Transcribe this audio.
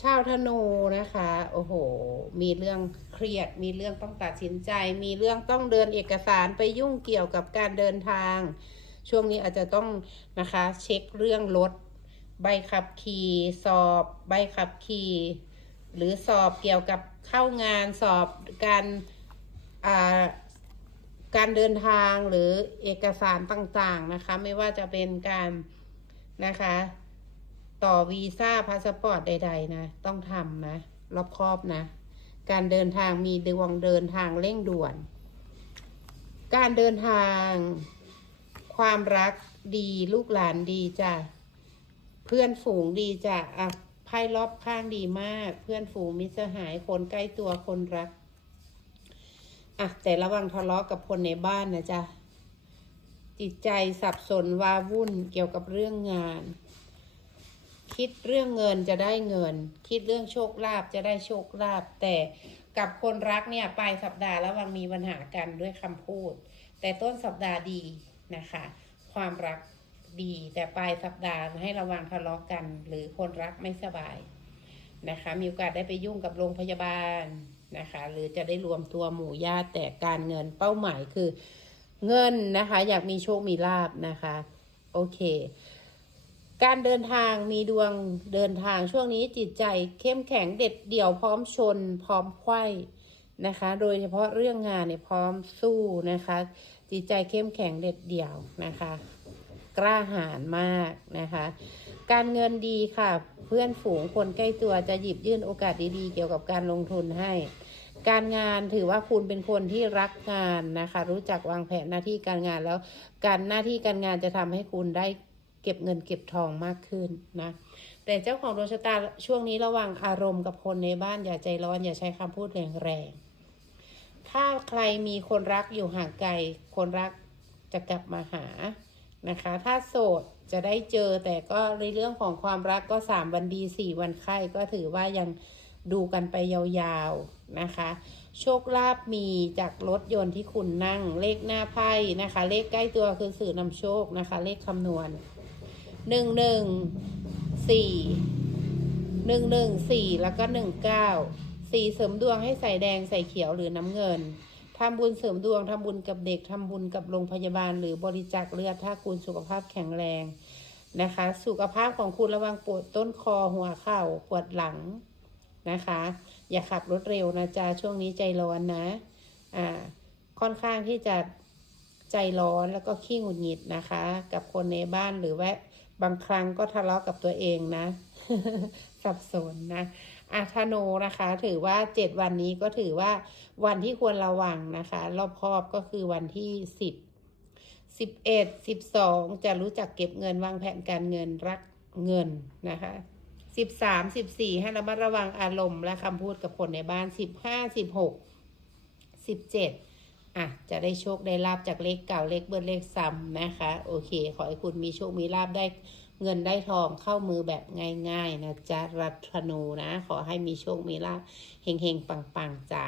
ชาวธนูนะคะ โอ้โห มีเรื่องเครียด มีเรื่องต้องตัดสินใจ มีเรื่องต้องเดินเอกสารไปยุ่งเกี่ยวกับการเดินทาง ช่วงนี้อาจจะต้องนะคะเช็คเรื่องรถ ใบขับขี่สอบ ใบขับขี่หรือสอบเกี่ยวกับเข้างานสอบการอ่าการเดินทางหรือเอกสารต่างๆนะคะ ไม่ว่าจะเป็นการนะคะ ต่อวีซ่าพาสปอร์ตใด ๆ นะ ต้องทำนะ รอบครอบนะ การเดินทางมีดวงเดินทางเร่งด่วน การเดินทาง ความรักดีลูกหลานดีจ้ะเพื่อนฝูงดีจ้ะอะไพ่รอบข้างดีมาก เพื่อนฝูงมิตรสหายคนใกล้ตัวคนรักอะแต่ระวังทะเลาะกับคนในบ้านนะจ๊ะจิตใจสับสนวาวุ่นเกี่ยวกับเรื่องงาน คิดเรื่องเงินจะได้เงิน คิดเรื่องโชคลาภจะได้โชคลาภแต่กับคนรักเนี่ยปลายสัปดาห์ระวังมีปัญหากันด้วยคำพูด แต่ต้นสัปดาห์ดีนะคะ ความรักดี แต่ปลายสัปดาห์ให้ระวังทะเลาะกัน หรือคนรักไม่สบายนะคะ มีโอกาสได้ไปยุ่งกับโรงพยาบาลนะคะ หรือจะได้รวมตัวหมู่ญาติแต่การเงินเป้าหมายคือเงินนะคะ อยากมีโชคมีลาบนะคะ โอเค การเดินทางมีดวงเดินทางช่วงนี้จิตใจเข้มแข็งเด็ดเดี่ยวพร้อมชน พร้อมไข้นะคะ โดยเฉพาะเรื่องงานเนี่ยพร้อมสู้นะคะ จิตใจเข้มแข็งเด็ดเดี่ยวนะคะ กล้าหาญมากนะคะ การเงินดีค่ะ เพื่อนฝูงคนใกล้ตัวจะหยิบยื่นโอกาสดีๆ เกี่ยวกับการลงทุนให้ การงานถือว่าคุณเป็นคนที่รักงานนะคะ รู้จักวางแผนหน้าที่การงานแล้ว การหน้าที่การงานจะทำให้คุณได้ เก็บเงินเก็บทองมากขึ้นนะ แต่เจ้าของดวงชะตาช่วงนี้ระวังอารมณ์กับคนในบ้านอย่าใจร้อนอย่าใช้คำพูดแรงๆ ถ้าใครมีคนรักอยู่ห่างไกล คนรักจะกลับมาหานะคะ ถ้าโสดจะได้เจอแต่ก็ในเรื่องของความรักก็สามวันดีสี่วันไข้ก็ถือว่ายังดูกันไปยาวๆนะคะ โชคลาภมีจากรถยนต์ที่คุณนั่ง เลขหน้าไพ่นะคะ เลขใกล้ตัวคือสื่อนำโชคนะคะ เลขคำนวณ หนึ่งหนึ่งสี่หนึ่งหนึ่งสี่แล้วก็หนึ่งเก้าสี่เสริมดวงให้ใส่แดงใส่เขียวหรือน้ำเงินทำบุญเสริมดวงทำบุญกับเด็กทำบุญกับโรงพยาบาล หรือบริจาคเลือดถ้าคุณสุขภาพแข็งแรงนะคะ สุขภาพของคุณระวังปวดต้นคอหัวเข่าปวดหลังนะคะ อย่าขับรถเร็วนะจ๊ะช่วงนี้ใจร้อนนะอ่าค่อนข้างที่จะใจร้อนแล้วก็ขี้หงุดหงิดนะคะ กับคนในบ้านหรือแวะ บางครั้งก็ทะเลาะกับตัวเองนะสับสนนะอาธโนนะคะ ถือว่าเจ็ดวันนี้ก็ถือว่าวันที่ควรระวังนะคะ รอบครอบก็คือวันที่สิบสิบเอ็ดสิบสองจะรู้จักเก็บเงินวางแผนการเงินรักเงินนะคะสิบสามสิบสี่ให้ระมัดระวังอารมณ์และคำพูดกับคนในบ้านสิบห้าสิบหกสิบเจ็ด อะจะได้โชคได้ลาบจากเลขเก่าเลขเบิ้ลเลขซ้ำนะคะ โอเค ขอให้คุณมีโชคมีลาบได้เงินได้ทองเข้ามือแบบง่ายๆนะจ๊ะรัตนูนะ ขอให้มีโชคมีลาบเฮงๆปังๆจ้า